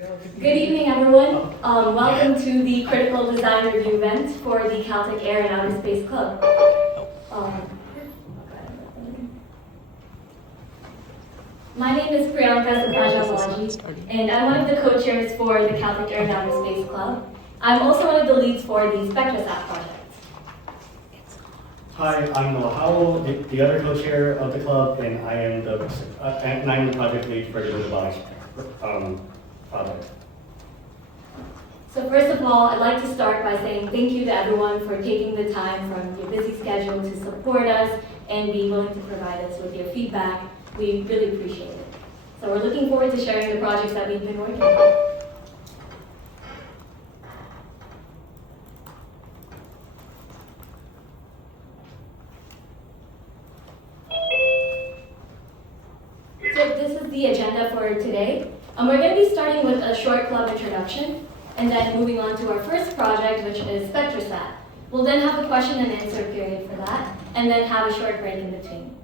Good evening, everyone. Welcome to the Critical Design Review event for the Caltech Air and Outer Space Club. My name is Priyanka Sapajapalaji, and I'm one of the co-chairs for the Caltech Air and Outer Space Club. I'm also one of the leads for the SpectraSat project. Hi, I'm Noah Howell, the other co-chair of the club, and I'm the project lead for the robotics project. So first of all, I'd like to start by saying thank you to everyone for taking the time from your busy schedule to support us and be willing to provide us with your feedback. We really appreciate it. So we're looking forward to sharing the projects that we've been working on. So this is the agenda for today. We're going to be starting with a short club introduction, and then moving on to our first project, which is SpectraSat. We'll then have a question and answer period for that, and then have a short break in between.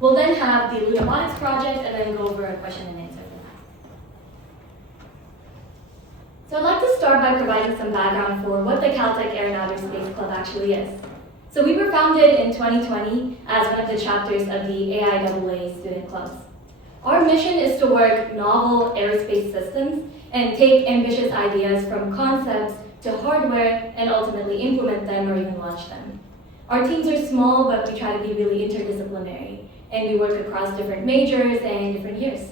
We'll then have the robotics project, and then go over a question and answer for that. So I'd like to start by providing some background for what the Caltech Air and Outer Space Club actually is. So we were founded in 2020 as one of the chapters of the AIAA student clubs. Our mission is to work novel aerospace systems and take ambitious ideas from concepts to hardware and ultimately implement them or even launch them. Our teams are small, but we try to be really interdisciplinary, and we work across different majors and different years.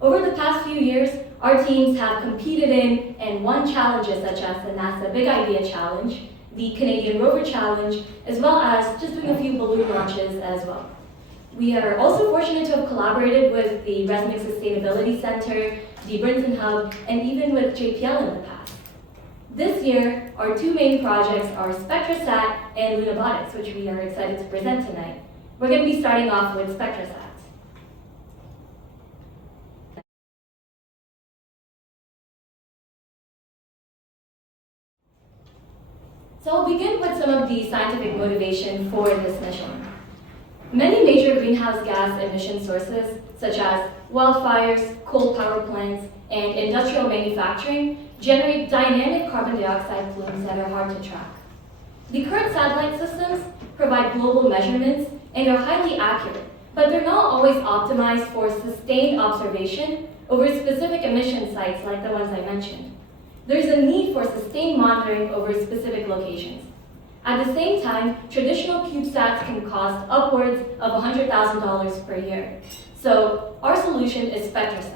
Over the past few years, our teams have competed in and won challenges such as the NASA Big Idea Challenge, the Canadian Rover Challenge, as well as just doing a few balloon launches as well. We are also fortunate to have collaborated with the Resnick Sustainability Center, the Brinton Hub, and even with JPL in the past. This year, our two main projects are SpectraSat and Lunabotics, which we are excited to present tonight. We're going to be starting off with SpectraSat. So I'll begin with some of the scientific motivation for this mission. Many major greenhouse gas emission sources, such as wildfires, coal power plants, and industrial manufacturing, generate dynamic carbon dioxide plumes that are hard to track. The current satellite systems provide global measurements and are highly accurate, but they're not always optimized for sustained observation over specific emission sites like the ones I mentioned. There's a need for sustained monitoring over specific locations. At the same time, traditional CubeSats can cost upwards of $100,000 per year. So our solution is SpectraSat.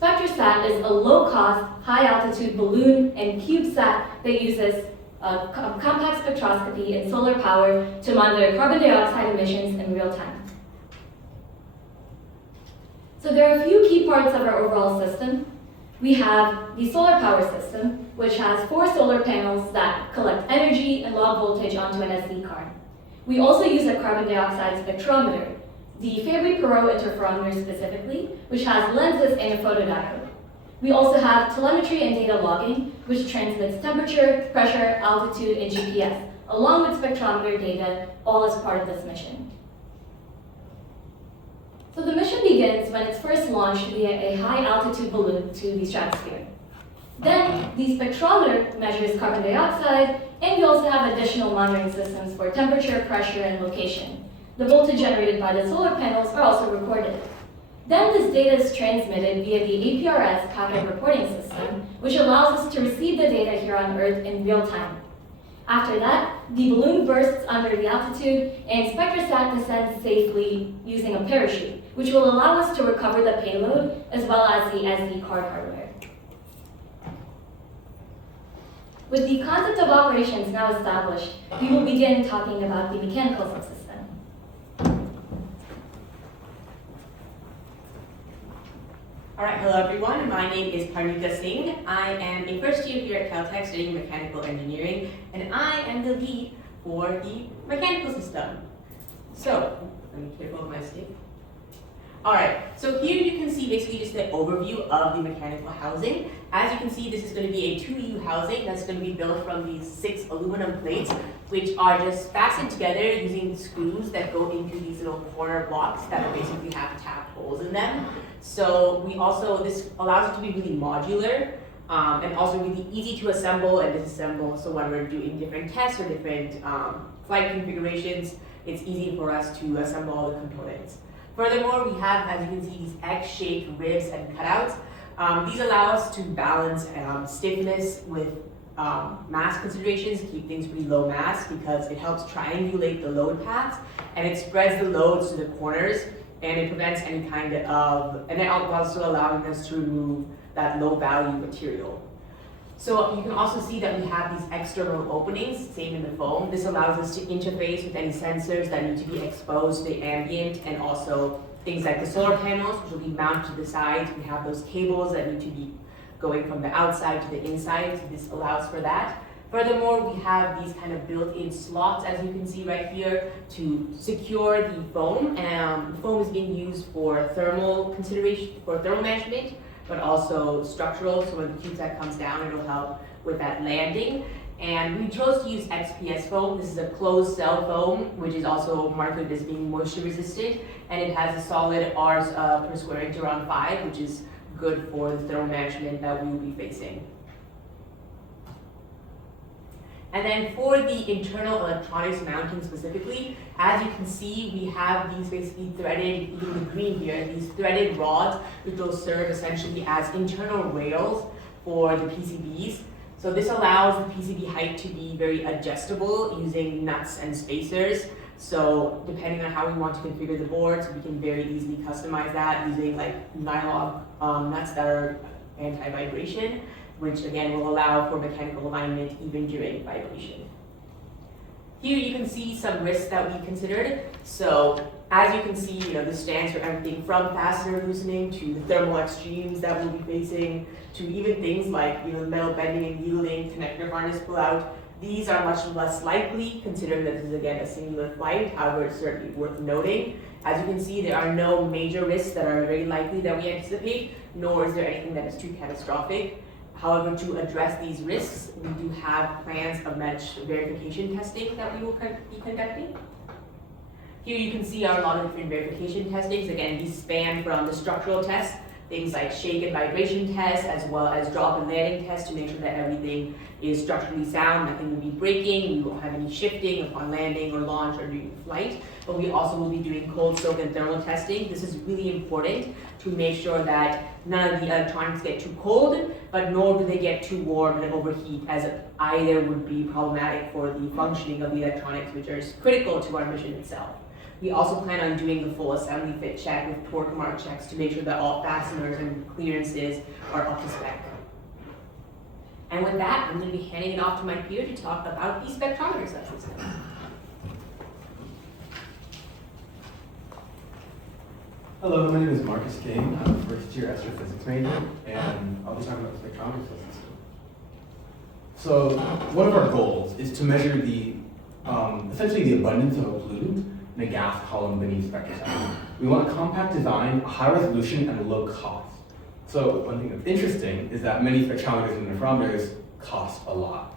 SpectraSat is a low-cost, high-altitude balloon and CubeSat that uses compact spectroscopy and solar power to monitor carbon dioxide emissions in real time. So there are a few key parts of our overall system. We have the solar power system, which has 4 solar panels that collect energy and log voltage onto an SD card. We also use a carbon dioxide spectrometer, the Fabry-Perot interferometer specifically, which has lenses and a photodiode. We also have telemetry and data logging, which transmits temperature, pressure, altitude, and GPS, along with spectrometer data, all as part of this mission. So the mission begins when it's first launched via a high-altitude balloon to the stratosphere. Then, the spectrometer measures carbon dioxide, and we also have additional monitoring systems for temperature, pressure, and location. The voltage generated by the solar panels are also recorded. Then this data is transmitted via the APRS packet reporting system, which allows us to receive the data here on Earth in real time. After that, the balloon bursts under the altitude, and SpectraSat descends safely using a parachute, which will allow us to recover the payload as well as the SD card hardware. With the concept of operations now established, we will begin talking about the mechanical subsystem. All right, hello everyone. My name is Parnita Singh. I am a first year here at Caltech studying mechanical engineering, and I am the lead for the mechanical system. So, let me clear both my stick. All right, so here you can see basically just the overview of the mechanical housing. As you can see, this is going to be a 2U housing that's going to be built from these 6 aluminum plates, which are just fastened together using screws that go into these little corner blocks that basically have tap holes in them. So this allows it to be really modular and also really easy to assemble and disassemble. So when we're doing different tests or different flight configurations, it's easy for us to assemble all the components. Furthermore, we have, as you can see, these X-shaped ribs and cutouts. These allow us to balance stiffness with mass considerations, keep things pretty low mass because it helps triangulate the load paths and it spreads the loads to the corners and it prevents any kind of, and then also allowing us to remove that low value material. So you can also see that we have these external openings, same in the foam. This allows us to interface with any sensors that need to be exposed to the ambient and also things like the solar panels, which will be mounted to the sides. We have those cables that need to be going from the outside to the inside, so this allows for that. Furthermore, we have these kind of built-in slots, as you can see right here, to secure the foam. The foam is being used for thermal consideration, for thermal management, but also structural, so when the CubeSat comes down, it'll help with that landing. And we chose to use XPS foam. This is a closed cell foam, which is also marketed as being moisture resistant, and it has a solid R per square inch around 5, which is good for the thermal management that we will be facing. And then for the internal electronics mounting specifically, as you can see, we have these basically threaded, even the green here, these threaded rods, which will serve essentially as internal rails for the PCBs. So this allows the PCB height to be very adjustable using nuts and spacers. So depending on how we want to configure the boards, we can very easily customize that using like nylon nuts that are anti-vibration, which again will allow for mechanical alignment even during vibration. Here you can see some risks that we considered. So as you can see, this stands for everything from fastener loosening to the thermal extremes that we'll be facing, to even things like metal bending and yielding, connector harness pullout. These are much less likely, considering that this is again a singular flight. However, it's certainly worth noting. As you can see, there are no major risks that are very likely that we anticipate, nor is there anything that is too catastrophic. However, to address these risks, we do have plans of mesh verification testing that we will be conducting. Here you can see a lot of different verification testings. Again, these span from the structural tests, things like shake and vibration tests, as well as drop and landing tests to make sure that everything is structurally sound, nothing will be breaking, we won't have any shifting upon landing or launch or during flight. But we also will be doing cold soak and thermal testing. This is really important to make sure that none of the electronics get too cold, but nor do they get too warm and overheat, as either would be problematic for the functioning of the electronics, which are critical to our mission itself. We also plan on doing the full assembly fit check with torque mark checks to make sure that all fasteners and clearances are up to spec. And with that, I'm going to be handing it off to my peer to talk about the spectrometer subsystem. Hello, my name is Marcus King. I'm a first-year astrophysics major, and I'll be talking about the spectrometer subsystem. So, one of our goals is to measure the essentially the abundance of a pollutant in a gas column beneath SpectraSat. We want a compact design, a high resolution, and a low cost. So one thing that's interesting is that many spectrometers and interferometers cost a lot.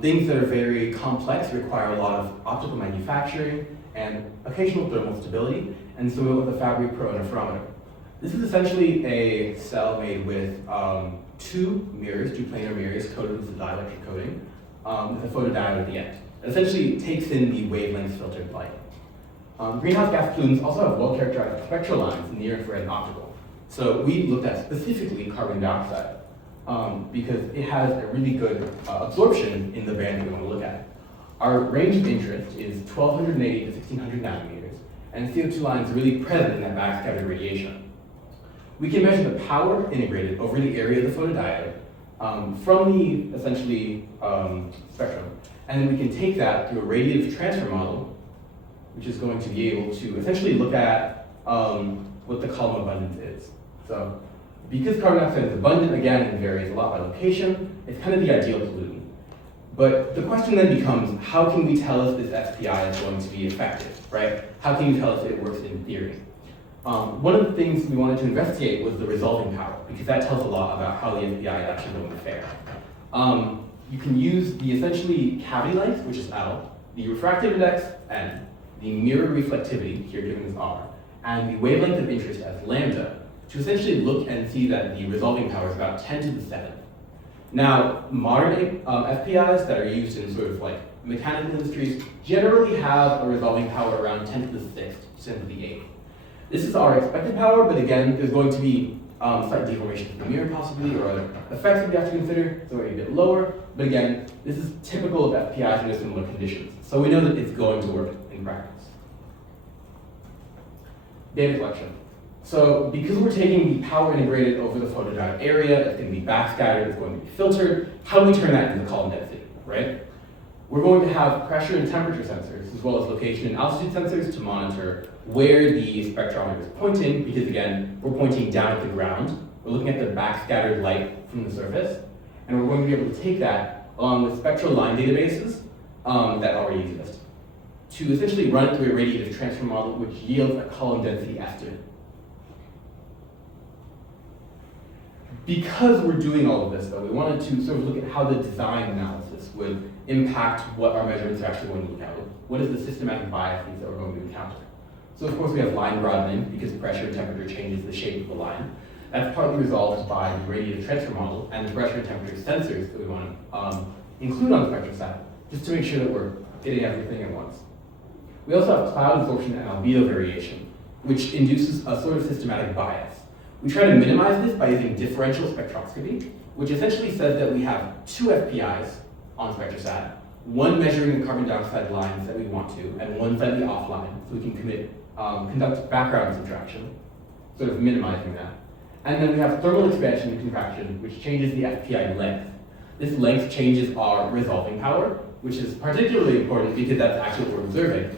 Things that are very complex require a lot of optical manufacturing and occasional thermal stability, and so we went with the Fabry Pro interferometer. This is essentially a cell made with two planar mirrors coated with a dielectric coating, with a photodiode at the end. It essentially takes in the wavelengths filtered light. Greenhouse gas plumes also have well-characterized spectral lines in near infrared and optical. So we looked at specifically carbon dioxide because it has a really good absorption in the band that we want to look at. Our range of interest is 1280 to 1600 nanometers, and CO2 lines are really present in that backscattered radiation. We can measure the power integrated over the area of the photodiode from the essentially spectrum, and then we can take that through a radiative transfer model, which is going to be able to essentially look at what the column abundance is. So because carbon dioxide is abundant, again, it varies a lot by location, it's kind of the ideal pollutant. But the question then becomes, how can we tell if this SPI is going to be effective, right? How can you tell if it works in theory? One of the things we wanted to investigate was the resolving power, because that tells a lot about how the FPI is actually going to fare. You can use the essentially cavity length, which is L, the refractive index, N, the mirror reflectivity, here given as R, and the wavelength of interest as lambda, to essentially look and see that the resolving power is about 10 to the 7th. Now, modern FPIs that are used in sort of like mechanical industries generally have a resolving power around 10 to the 6th, 10 to the 8th. This is our expected power, but again, there's going to be slight deformation of the mirror possibly, or other effects that we have to consider, so maybe a bit lower. But again, this is typical of FPIs under similar conditions. So we know that it's going to work in practice. Data collection. So because we're taking the power integrated over the photodiode area, it's going to be backscattered, it's going to be filtered, how do we turn that into column density, right? We're going to have pressure and temperature sensors, as well as location and altitude sensors to monitor where the spectrometer is pointing, because again, we're pointing down at the ground. We're looking at the backscattered light from the surface, and we're going to be able to take that along with spectral line databases that already exist, to essentially run it through a radiative transfer model, which yields a column density estimate. Because we're doing all of this, though, we wanted to sort of look at how the design analysis would impact what our measurements are actually going to look at. What is the systematic biases that we're going to encounter? So of course we have line broadening, because pressure and temperature changes the shape of the line. That's partly resolved by the radiative transfer model and the pressure and temperature sensors that we want to include on the SpectraSat, just to make sure that we're getting everything at once. We also have cloud absorption and albedo variation, which induces a sort of systematic bias. We try to minimize this by using differential spectroscopy, which essentially says that we have two FPIs on SpectraSat, one measuring the carbon dioxide lines that we want to, and one slightly offline, so we can conduct background subtraction, sort of minimizing that. And then we have thermal expansion and contraction, which changes the FPI length. This length changes our resolving power, which is particularly important because that's actually what we're observing.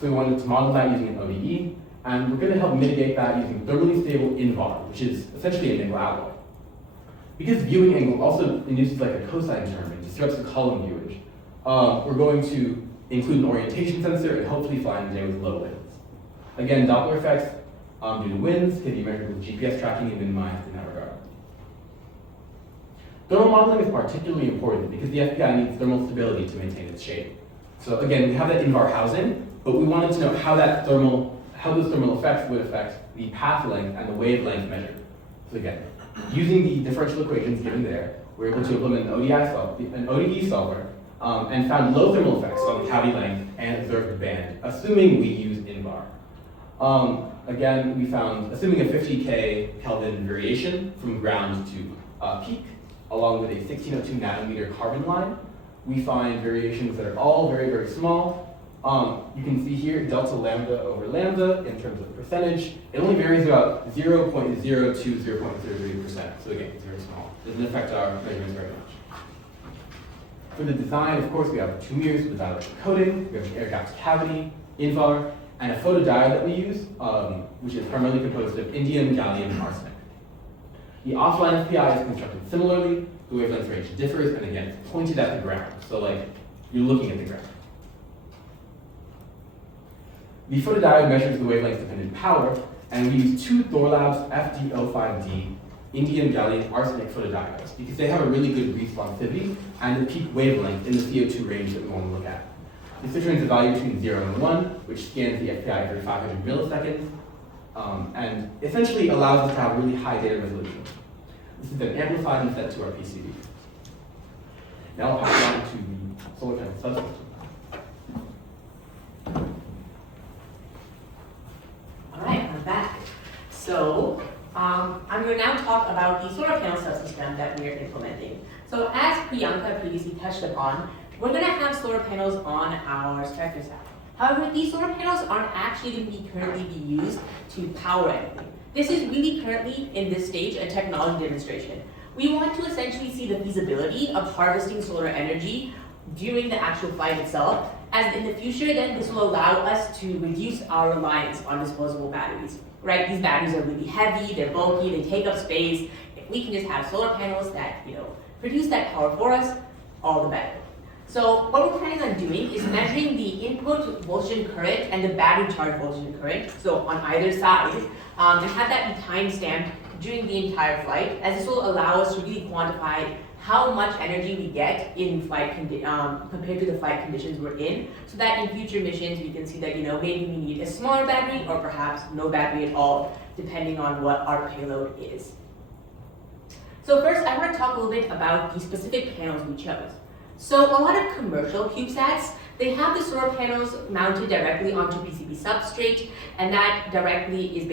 So we wanted to model that using an ODE, and we're going to help mitigate that using thermally stable INVAR, which is essentially a nickel alloy. Because viewing angle also induces like a cosine term and disrupts the column viewage, we're going to include an orientation sensor and hopefully fly in the day with low winds. Again, Doppler effects due to winds can be measured with GPS tracking and minimized in that regard. Thermal modeling is particularly important because the FPI needs thermal stability to maintain its shape. So again, we have that INVAR housing, but we wanted to know how those thermal effects would affect the path length and the wavelength measured. So again, using the differential equations given there, we're able to implement an ODE solver and found low thermal effects on the cavity length and observed the band, assuming we use INVAR. Again, we found, assuming a 50K Kelvin variation from ground to peak, along with a 1602 nanometer carbon line, we find variations that are all very, very small. You can see here delta lambda over lambda in terms of percentage. It only varies about 0.02, 0.03%. So again, it's very small. It doesn't affect our measurements very much. For the design, of course, we have two mirrors with dielectric coating, we have an air gapped cavity, INVAR, and a photodiode that we use, which is primarily composed of indium, gallium, and arsenic. The offline FPI is constructed similarly. The wavelength range differs, and again, it's pointed at the ground. So like, you're looking at the ground. The photodiode measures the wavelength-dependent power, and we use two Thorlabs FD05D indium gallium arsenic photodiodes because they have a really good responsivity and the peak wavelength in the CO2 range that we want to look at. This determines a value between 0 and 1, which scans the FPI every 500 milliseconds, and essentially allows us to have really high data resolution. This is then amplified and set to our PCB. Now I'll pass it on to the solar panel subsystem. All right, I'm back. So I'm going to now talk about the solar panel subsystem that we're implementing. So as Priyanka previously touched upon, we're going to have solar panels on our SpectraSat. However, these solar panels aren't actually going to currently be used to power anything. This is really currently, in this stage, a technology demonstration. We want to essentially see the feasibility of harvesting solar energy during the actual flight itself, as in the future, then this will allow us to reduce our reliance on disposable batteries, right? These batteries are really heavy, they're bulky, they take up space. If we can just have solar panels that, produce that power for us, all the better. So what we're planning on doing is measuring the input voltage and current and the battery charge voltage and current, so on either side, and have that be time-stamped during the entire flight, as this will allow us to really quantify how much energy we get in flight compared to the flight conditions we're in, so that in future missions we can see that maybe we need a smaller battery or perhaps no battery at all, depending on what our payload is. So first, I want to talk a little bit about the specific panels we chose. So a lot of commercial CubeSats, they have the solar panels mounted directly onto PCB substrate, and that directly is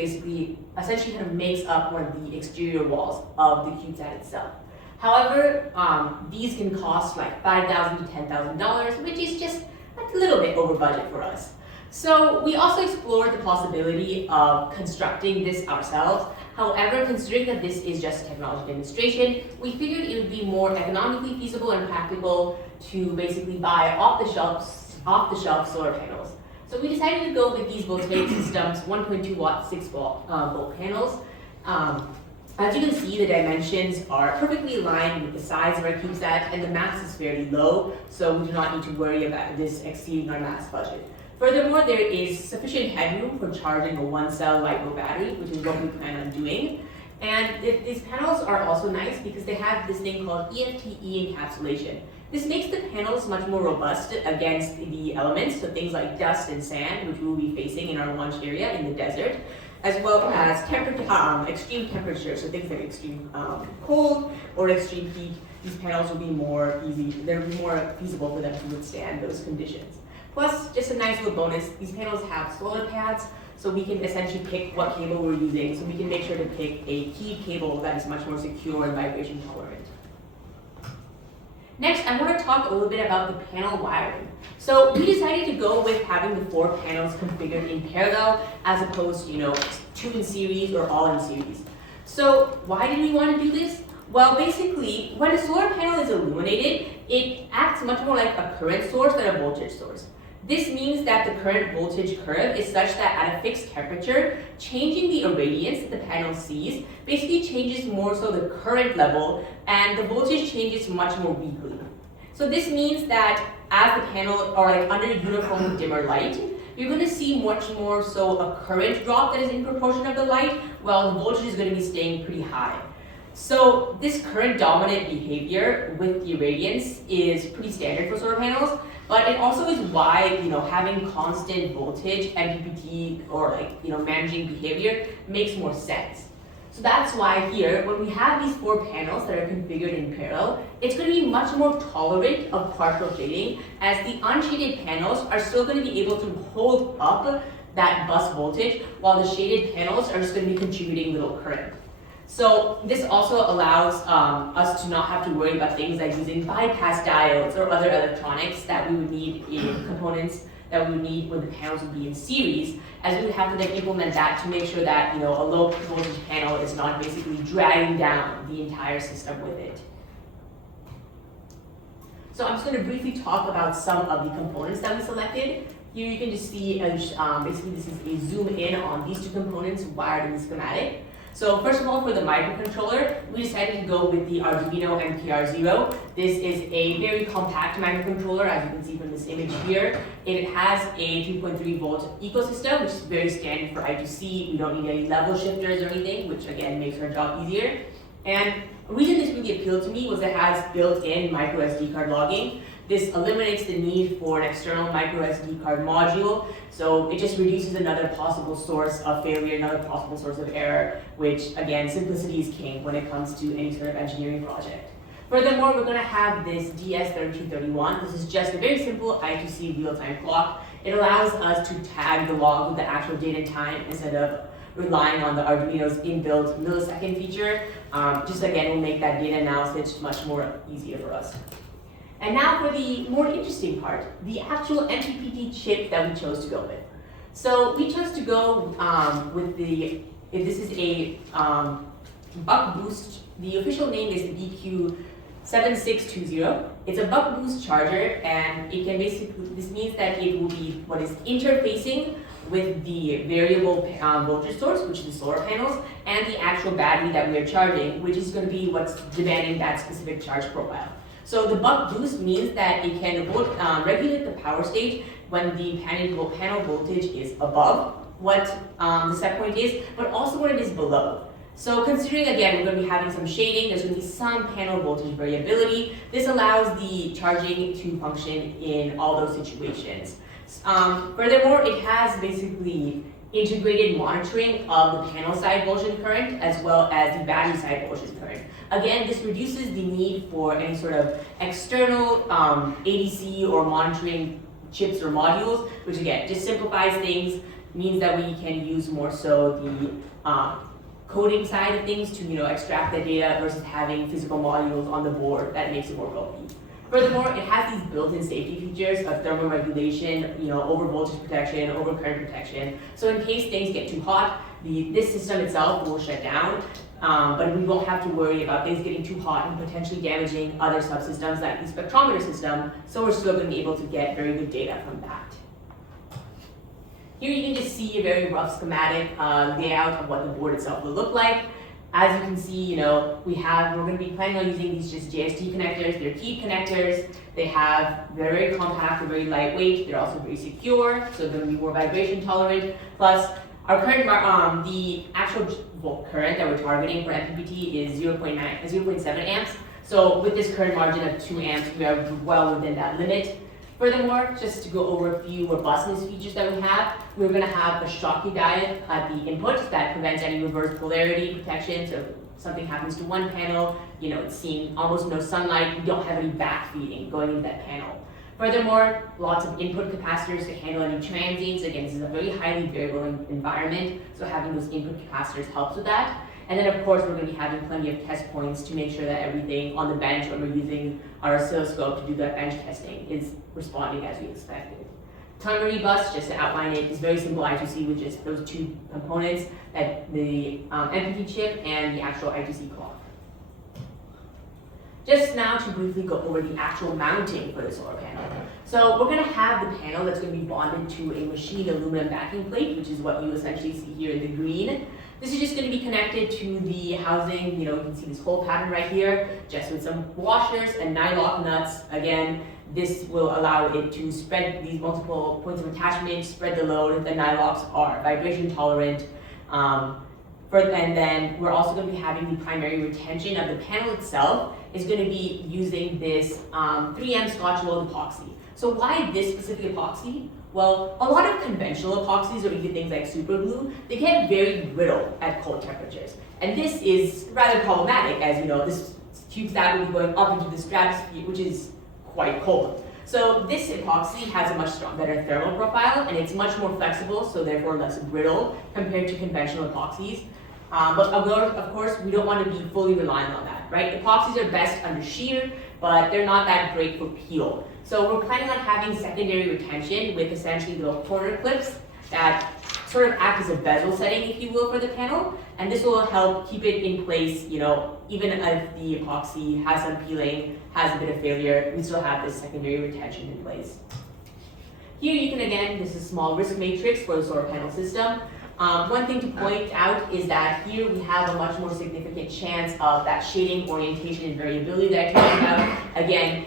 essentially kind of makes up one of the exterior walls of the CubeSat itself. However, these can cost like $5,000 to $10,000, which is just a little bit over budget for us. So we also explored the possibility of constructing this ourselves. However, considering that this is just a technology demonstration, we figured it would be more economically feasible and practical to basically buy off-the-shelf solar panels. So we decided to go with these voltaic systems, 1.2 watt, 6 volt panels. As you can see, the dimensions are perfectly aligned with the size of our CubeSat, and the mass is fairly low, so we do not need to worry about this exceeding our mass budget. Furthermore, there is sufficient headroom for charging a one-cell LiPo battery, which is what we plan on doing. And these panels are also nice because they have this thing called EFTE encapsulation. This makes the panels much more robust against the elements, so things like dust and sand, which we will be facing in our launch area in the desert, as well as extreme temperatures, so things like extreme cold or extreme heat. These panels will be more feasible for them to withstand those conditions. Plus, just a nice little bonus, these panels have solar pads, so we can essentially pick what cable we're using, so we can make sure to pick a keyed cable that is much more secure and vibration tolerant. Next, I want to talk a little bit about the panel wiring. So we decided to go with having the 4 panels configured in parallel as opposed to 2 in series or all in series. So why did we want to do this? Well, basically, when a solar panel is illuminated, it acts much more like a current source than a voltage source. This means that the current voltage curve is such that at a fixed temperature, changing the irradiance that the panel sees basically changes more so the current level, and the voltage changes much more weakly. So this means that as the panel are under uniform dimmer light, you're going to see much more so a current drop that is in proportion of the light, while the voltage is going to be staying pretty high. So this current dominant behavior with the irradiance is pretty standard for solar panels, but it also is why having constant voltage MPPT or managing behavior makes more sense. So that's why here, when we have these 4 panels that are configured in parallel, it's going to be much more tolerant of partial shading, as the unshaded panels are still going to be able to hold up that bus voltage, while the shaded panels are just going to be contributing little current. So this also allows us to not have to worry about things like using bypass diodes or other electronics that we would need in components that we would need when the panels would be in series, as we would have to then implement that to make sure that a low voltage panel is not basically dragging down the entire system with it. So I'm just going to briefly talk about some of the components that we selected. Here you can just see, basically this is a zoom in on these 2 components wired in the schematic. So first of all, for the microcontroller, we decided to go with the Arduino MPR0. This is a very compact microcontroller, as you can see from this image here. It has a 3.3 volt ecosystem, which is very standard for I2C. We don't need any level shifters or anything, which again makes our job easier. And the reason this really appealed to me was it has built-in micro SD card logging. This eliminates the need for an external micro SD card module, so it just reduces another possible source of failure, another possible source of error, which again, simplicity is king when it comes to any sort of engineering project. Furthermore, we're going to have this DS3231. This is just a very simple I2C real-time clock. It allows us to tag the log with the actual date and time instead of relying on the Arduino's inbuilt millisecond feature. Just again, will make that data analysis much more easier for us. And now for the more interesting part, the actual MPPT chip that we chose to go with. So we chose to go with this is a buck boost. The official name is BQ7620. It's a buck boost charger, and it can this means that it will be what is interfacing with the variable voltage source, which is the solar panels, and the actual battery that we are charging, which is going to be what's demanding that specific charge profile. So the buck boost means that it can regulate the power stage when the panel voltage is above what the set point is, but also when it is below. So considering, again, we're going to be having some shading, there's going to be some panel voltage variability. This allows the charging to function in all those situations. Furthermore, it has basically integrated monitoring of the panel side voltage current as well as the battery side voltage current. Again, this reduces the need for any sort of external ADC or monitoring chips or modules, which again, just simplifies things, means that we can use more so the coding side of things to extract the data versus having physical modules on the board. That makes it more bulky. Furthermore, it has these built-in safety features of thermal regulation, over voltage protection, over current protection. So in case things get too hot, this system itself will shut down, but we won't have to worry about things getting too hot and potentially damaging other subsystems like the spectrometer system, so we're still going to be able to get very good data from that. Here you can just see a very rough schematic layout of what the board itself will look like. As you can see, we're going to be planning on using these just JST connectors. They're keyed connectors. They're very compact, they're very lightweight. They're also very secure, so they're going to be more vibration tolerant. Plus, our current, the actual volt current that we're targeting for MPPT is 0.7 amps. So with this current margin of 2 amps, we are well within that limit. Furthermore, just to go over a few robustness features that we have, we're going to have a Schottky diode at the input that prevents any reverse polarity protection. So if something happens to one panel, it's seeing almost no sunlight, we don't have any backfeeding going into that panel. Furthermore, lots of input capacitors to handle any transients. Again, this is a very highly variable environment, so having those input capacitors helps with that. And then of course, we're going to be having plenty of test points to make sure that everything on the bench when we're using our oscilloscope to do that bench testing is responding as we expected. Time-ready bus, just to outline it, is very simple I2C with just those two components, that the MPP chip and the actual I2C clock. Just now to briefly go over the actual mounting for the solar panel. So we're going to have the panel that's going to be bonded to a machined aluminum backing plate, which is what you essentially see here in the green. This is just going to be connected to the housing. You can see this whole pattern right here, just with some washers and nylock nuts. Again, this will allow it to spread these multiple points of attachment, spread the load. The nylocks are vibration tolerant. And then we're also going to be having the primary retention of the panel itself is going to be using this 3M Scotch rolled epoxy. So why this specific epoxy? Well, a lot of conventional epoxies or even things like super glue, they get very brittle at cold temperatures. And this is rather problematic, as this CubeSat will be going up into the stratosphere, which is quite cold. So this epoxy has a much better thermal profile, and it's much more flexible, so therefore less brittle compared to conventional epoxies. But of course, we don't want to be fully reliant on that, right? Epoxies are best under shear, but they're not that great for peel. So we're planning on having secondary retention with essentially little corner clips that sort of act as a bezel setting, if you will, for the panel. And this will help keep it in place, even if the epoxy has some peeling, has a bit of failure, we still have this secondary retention in place. Here you can, again, this is a small risk matrix for the solar panel system. One thing to point out is that here we have a much more significant chance of that shading, orientation, and variability that I talked about. Again,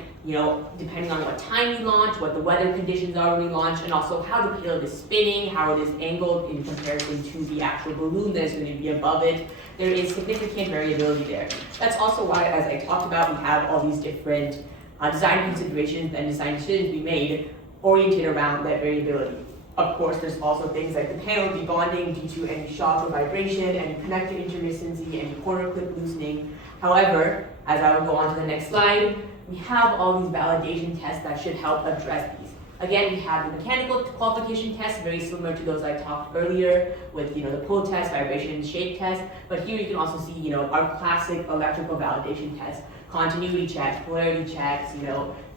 depending on what time we launch, what the weather conditions are when we launch, and also how the payload is spinning, how it is angled in comparison to the actual balloon that's going to be above it. There is significant variability there. That's also why, as I talked about, we have all these different design considerations and design decisions we made oriented around that variability. Of course, there's also things like the panel debonding due to any shock or vibration, any connector intermittency, any corner clip loosening. However, as I will go on to the next slide, we have all these validation tests that should help address these. Again, we have the mechanical qualification tests, very similar to those I talked earlier with the pull test, vibration, and shake test. But here you can also see our classic electrical validation tests, continuity checks, polarity checks,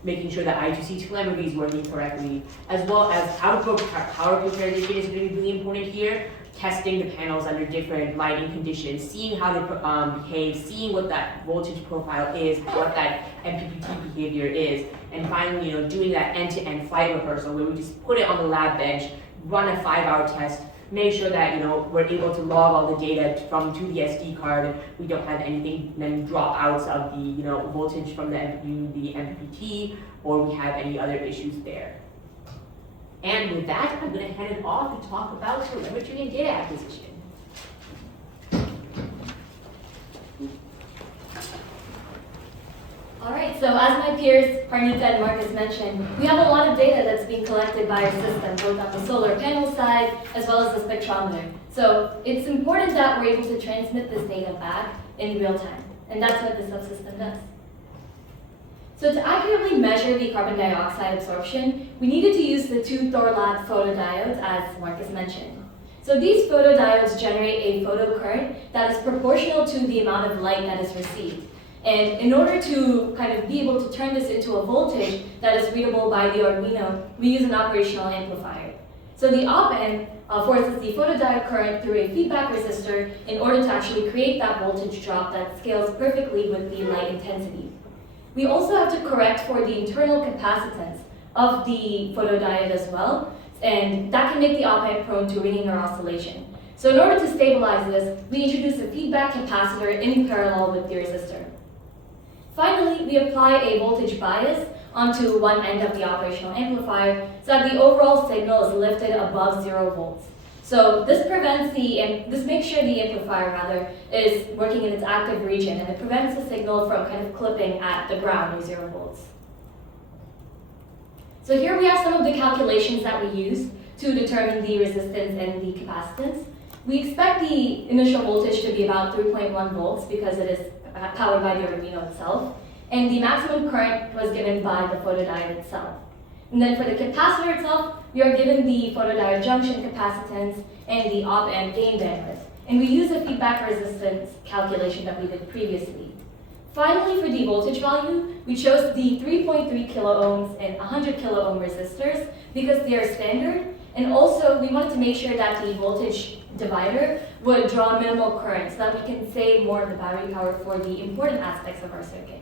making sure that I2C telemetry is working correctly, as well as outdoor power polarization is really, really important here. Testing the panels under different lighting conditions, seeing how they behave, seeing what that voltage profile is, what that MPPT behavior is, and finally, doing that end-to-end flight rehearsal where we just put it on the lab bench, run a 5-hour test, make sure that we're able to log all the data to the SD card. We don't have any dropouts of the voltage from the MPPT, or we have any other issues there. And with that, I'm going to hand it off to talk about telemetry and data acquisition. All right, so as my peers, Parnita and Marcus mentioned, we have a lot of data that's being collected by our system, both on the solar panel side as well as the spectrometer. So it's important that we're able to transmit this data back in real time, and that's what the subsystem does. So to accurately measure the carbon dioxide absorption, we needed to use the two Thorlab photodiodes, as Marcus mentioned. So these photodiodes generate a photocurrent that is proportional to the amount of light that is received. And in order to kind of be able to turn this into a voltage that is readable by the Arduino, we use an operational amplifier. So the op-amp forces the photodiode current through a feedback resistor in order to actually create that voltage drop that scales perfectly with the light intensity. We also have to correct for the internal capacitance of the photodiode as well, and that can make the op-amp prone to ringing or oscillation. So in order to stabilize this, we introduce a feedback capacitor in parallel with the resistor. Finally, we apply a voltage bias onto one end of the operational amplifier so that the overall signal is lifted above 0 volts. So this makes sure the amplifier is working in its active region, and it prevents the signal from kind of clipping at the ground near 0 volts. So here we have some of the calculations that we use to determine the resistance and the capacitance. We expect the initial voltage to be about 3.1 volts because it is powered by the Arduino itself, and the maximum current was given by the photodiode itself. And then for the capacitor itself, we are given the photodiode junction capacitance and the op-amp gain bandwidth, and we use a feedback resistance calculation that we did previously. Finally, for the voltage value, we chose the 3.3 kiloohms and 100 kiloohm resistors because they are standard, and also we wanted to make sure that the voltage divider would draw minimal current so that we can save more of the battery power for the important aspects of our circuit.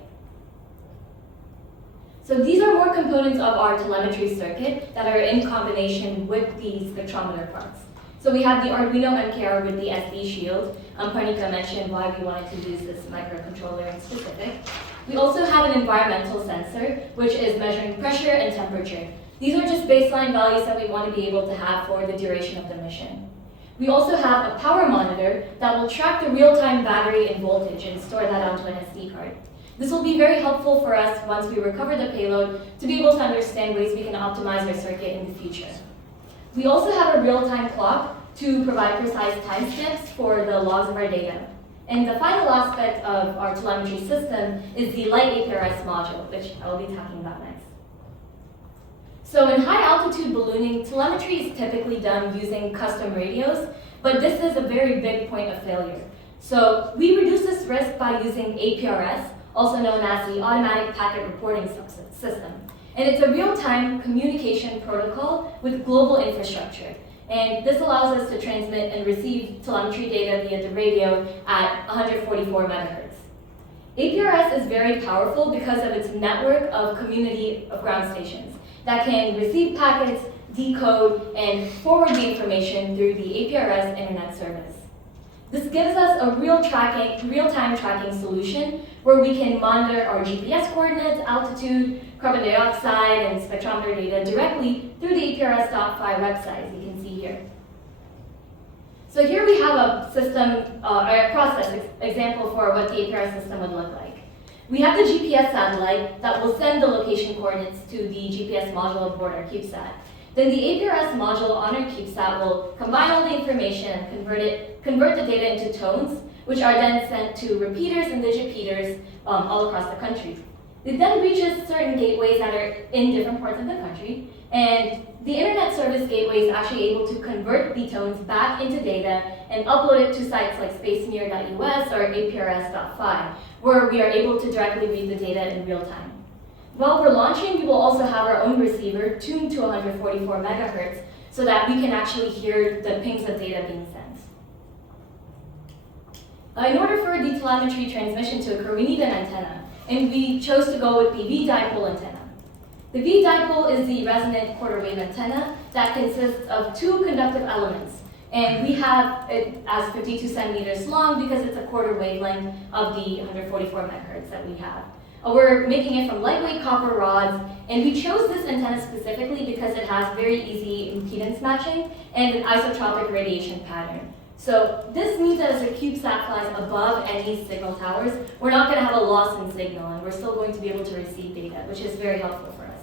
So these are more components of our telemetry circuit that are in combination with the spectrometer parts. So we have the Arduino MKR with the SD shield. Parnika mentioned why we wanted to use this microcontroller in specific. We also have an environmental sensor, which is measuring pressure and temperature. These are just baseline values that we want to be able to have for the duration of the mission. We also have a power monitor that will track the real-time battery and voltage and store that onto an SD card. This will be very helpful for us once we recover the payload to be able to understand ways we can optimize our circuit in the future. We also have a real-time clock to provide precise timestamps for the logs of our data. And the final aspect of our telemetry system is the light APRS module, which I will be talking about next. So in high-altitude ballooning, telemetry is typically done using custom radios, but this is a very big point of failure. So we reduce this risk by using APRS, also known as the Automatic Packet Reporting System. And it's a real-time communication protocol with global infrastructure. And this allows us to transmit and receive telemetry data via the radio at 144 megahertz. APRS is very powerful because of its network of community of ground stations that can receive packets, decode, and forward the information through the APRS internet service. This gives us a real-time tracking solution where we can monitor our GPS coordinates, altitude, carbon dioxide, and spectrometer data directly through the APRS.phi website, as you can see here. So here we have a system, or a process example for what the APRS system would look like. We have the GPS satellite that will send the location coordinates to the GPS module aboard our CubeSat. Then the APRS module on our CubeSat will combine all the information and convert the data into tones, which are then sent to repeaters and digipeaters all across the country. It then reaches certain gateways that are in different parts of the country, and the internet service gateway is actually able to convert the tones back into data and upload it to sites like spacemirror.us or aprs.phi, where we are able to directly read the data in real time. While we're launching, we will also have our own receiver tuned to 144 megahertz so that we can actually hear the pings of data being sent. In order for the telemetry transmission to occur, we need an antenna, and we chose to go with the V-dipole antenna. The V-dipole is the resonant quarter wave antenna that consists of two conductive elements, And we have it as 52 centimeters long because it's a quarter wavelength of the 144 megahertz that we have. We're making it from lightweight copper rods, and we chose this antenna specifically because it has very easy impedance matching and an isotropic radiation pattern. So this means that as a CubeSat flies above any signal towers, we're not going to have a loss in signal, and we're still going to be able to receive data, which is very helpful for us.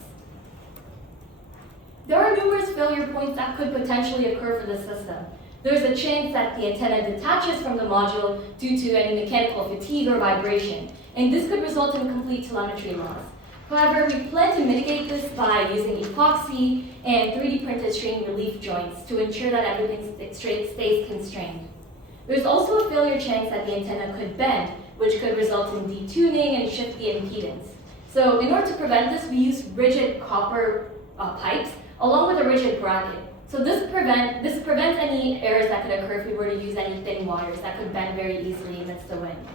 There are numerous failure points that could potentially occur for the system. There's a chance that the antenna detaches from the module due to any mechanical fatigue or vibration, and this could result in complete telemetry loss. However, we plan to mitigate this by using epoxy and 3D printed strain relief joints to ensure that everything stays constrained. There's also a failure chance that the antenna could bend, which could result in detuning and shift the impedance. So in order to prevent this, we use rigid copper pipes along with a rigid bracket. So this prevents any errors that could occur if we were to use any thin wires that could bend very easily amidst the wind.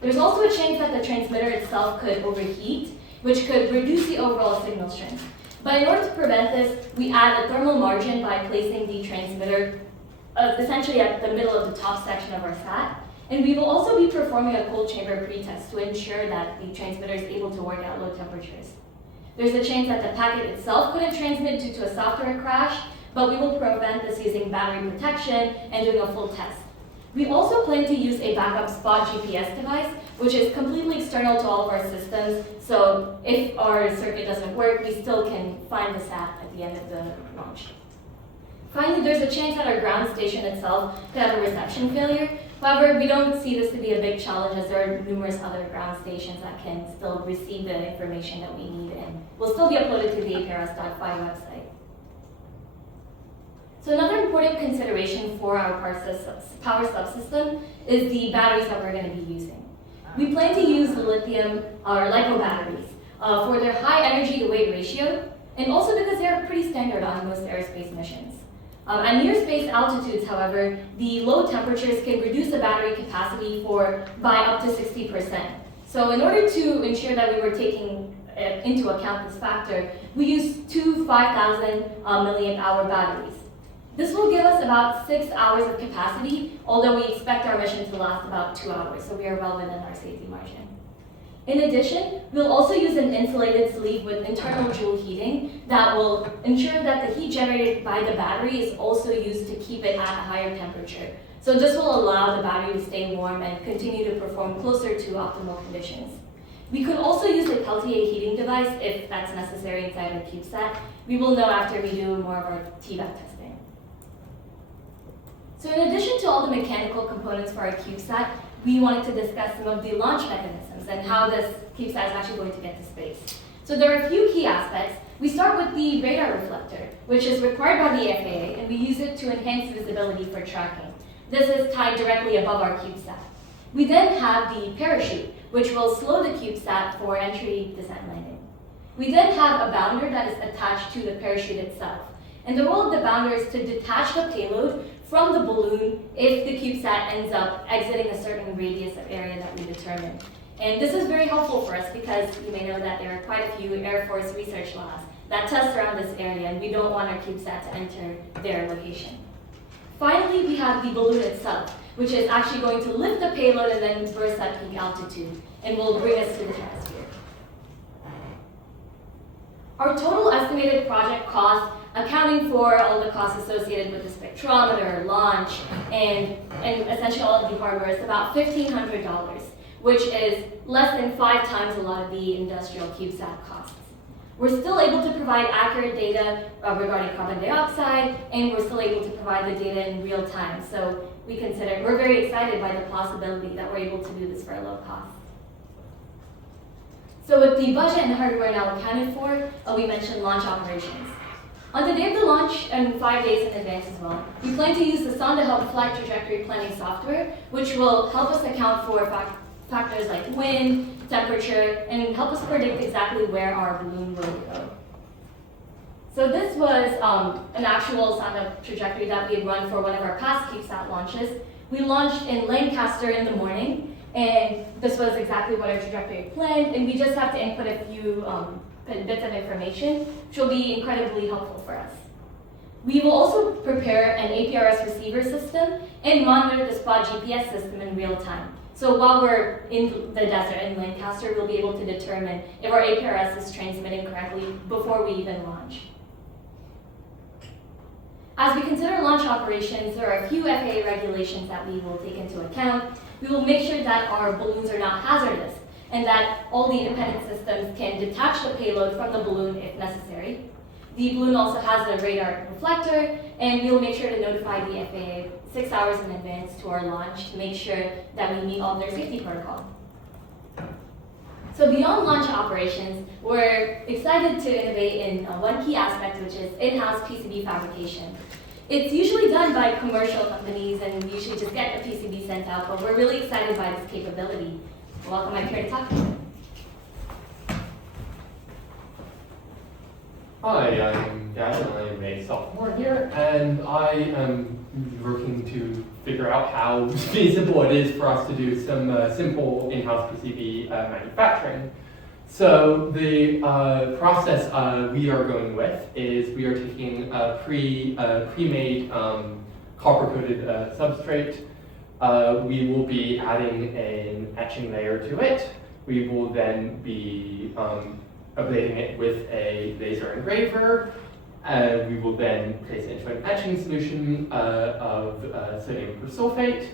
There's also a chance that the transmitter itself could overheat, which could reduce the overall signal strength. But in order to prevent this, we add a thermal margin by placing the transmitter essentially at the middle of the top section of our SAT. And we will also be performing a cold chamber pretest to ensure that the transmitter is able to work at low temperatures. There's a chance that the packet itself couldn't transmit due to a software crash, but we will prevent this using battery protection and doing a full test. We also plan to use a backup spot GPS device, which is completely external to all of our systems, so if our circuit doesn't work, we still can find the SAT at the end of the launch. Finally, there's a chance that our ground station itself could have a reception failure. However, we don't see this to be a big challenge as there are numerous other ground stations that can still receive the information that we need and will still be uploaded to the APRS.5 website. So another important consideration for our power subsystem is the batteries that we're going to be using. We plan to use lithium or LiPo batteries for their high energy to weight ratio, and also because they're pretty standard on most aerospace missions. At near space altitudes, however, the low temperatures can reduce the battery capacity by up to 60%. So in order to ensure that we were taking into account this factor, we use two 5,000 milliamp hour batteries. This will give us about 6 hours of capacity, although we expect our mission to last about 2 hours, so we are well within our safety margin. In addition, we'll also use an insulated sleeve with internal Joule heating that will ensure that the heat generated by the battery is also used to keep it at a higher temperature. So this will allow the battery to stay warm and continue to perform closer to optimal conditions. We could also use a Peltier heating device if that's necessary inside our CubeSat. We will know after we do more of our TVAC testing. So in addition to all the mechanical components for our CubeSat, we wanted to discuss some of the launch mechanisms and how this CubeSat is actually going to get to space. So there are a few key aspects. We start with the radar reflector, which is required by the FAA, and we use it to enhance visibility for tracking. This is tied directly above our CubeSat. We then have the parachute, which will slow the CubeSat for entry, descent, landing. We then have a bounder that is attached to the parachute itself. And the role of the bounder is to detach the payload from the balloon if the CubeSat ends up exiting a certain radius of area that we determine. And this is very helpful for us because you may know that there are quite a few Air Force research labs that test around this area, and we don't want our CubeSat to enter their location. Finally, we have the balloon itself, which is actually going to lift the payload and then burst at peak altitude, and will bring us to the stratosphere. Our total estimated project cost, accounting for all the costs associated with the spectrometer, launch, and essentially all of the hardware, is about $1,500, which is less than 5 times a lot of the industrial CubeSat costs. We're still able to provide accurate data regarding carbon dioxide, and we're still able to provide the data in real time. So we're very excited by the possibility that we're able to do this for a low cost. So with the budget and hardware now accounted for, we mentioned launch operations. On the day of the launch, and 5 days in advance as well, we plan to use the Sonda flight trajectory planning software, which will help us account for factors like wind, temperature, and help us predict exactly where our balloon will go. So this was an actual Sonda trajectory that we had run for one of our past CubeSat launches. We launched in Lancaster in the morning, and this was exactly what our trajectory planned, and we just have to input a few bits of information, which will be incredibly helpful for us. We will also prepare an APRS receiver system and monitor the spot GPS system in real time. So while we're in the desert in Lancaster, we'll be able to determine if our APRS is transmitting correctly before we even launch. As we consider launch operations, there are a few FAA regulations that we will take into account. We will make sure that our balloons are not hazardous and that all the independent systems can detach the payload from the balloon if necessary. The balloon also has a radar reflector, and we will make sure to notify the FAA 6 hours in advance to our launch to make sure that we meet all their safety protocol. So beyond launch operations, we're excited to innovate in one key aspect, which is in-house PCB fabrication. It's usually done by commercial companies and we usually just get the PCB sent out, but we're really excited by this capability. Welcome my peer to talk to you. Hi, I'm Gavin. I am a sophomore here, and I am working to figure out how feasible it is for us to do some simple in-house PCB manufacturing. So the process we are going with is we are taking a pre-made copper-coated substrate. We will be adding an etching layer to it. We will then be ablating it with a laser engraver. We will then place it into an etching solution of sodium persulfate,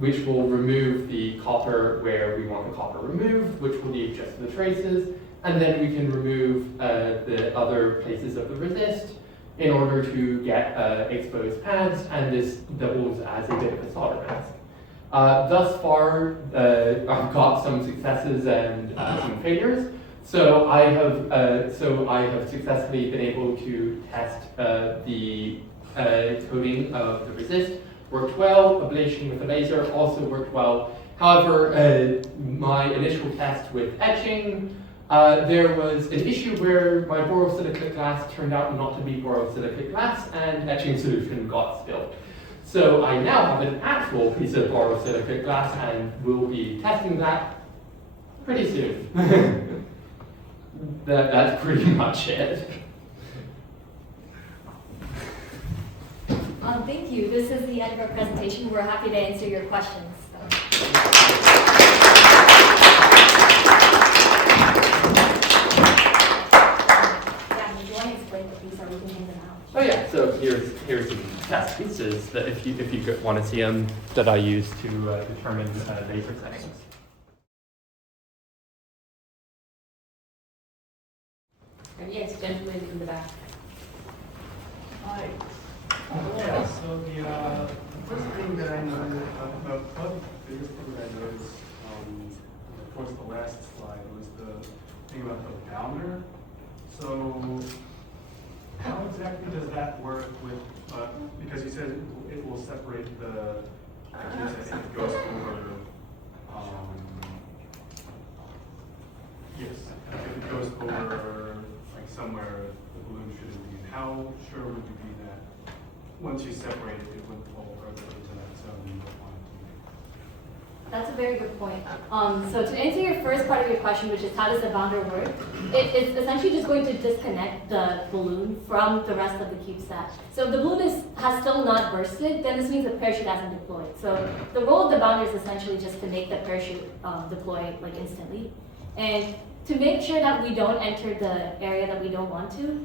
which will remove the copper where we want the copper removed, which will leave just the traces. And then we can remove the other places of the resist in order to get exposed pads, and this doubles as a bit of a solder mask. Thus far, I've got some successes and some failures. So I have successfully been able to test the coating of the resist. Worked well. Ablation with a laser also worked well. However, my initial test with etching, there was an issue where my borosilicate glass turned out not to be borosilicate glass, and etching solution got spilled. So I now have an actual piece of borosilicate glass, and we'll be testing that pretty soon. That's pretty much it. Thank you. This is the end of our presentation. We're happy to answer your questions. Yeah, if you want to explain what these are, we can hand them out. Oh yeah, so here's some test pieces that if you want to see them that I use to determine laser settings. Yes, gentleman in the back. Hi. Yeah, so the first thing that I noticed, probably the biggest thing that I noticed towards the last slide was the thing about the bounder. So how exactly does that work with, because you said it will separate the, like you said, it goes over, yes, if it goes over like somewhere the balloon shouldn't be. How sure would you be that once you separate it, it wouldn't fall further into that zone you don't want it to be? That's a very good point. So to answer your first part of your question, which is how does the bounder work, it's essentially just going to disconnect the balloon from the rest of the CubeSat. So if the balloon has still not bursted, then this means the parachute hasn't deployed. So the role of the bounder is essentially just to make the parachute deploy like instantly. And to make sure that we don't enter the area that we don't want to,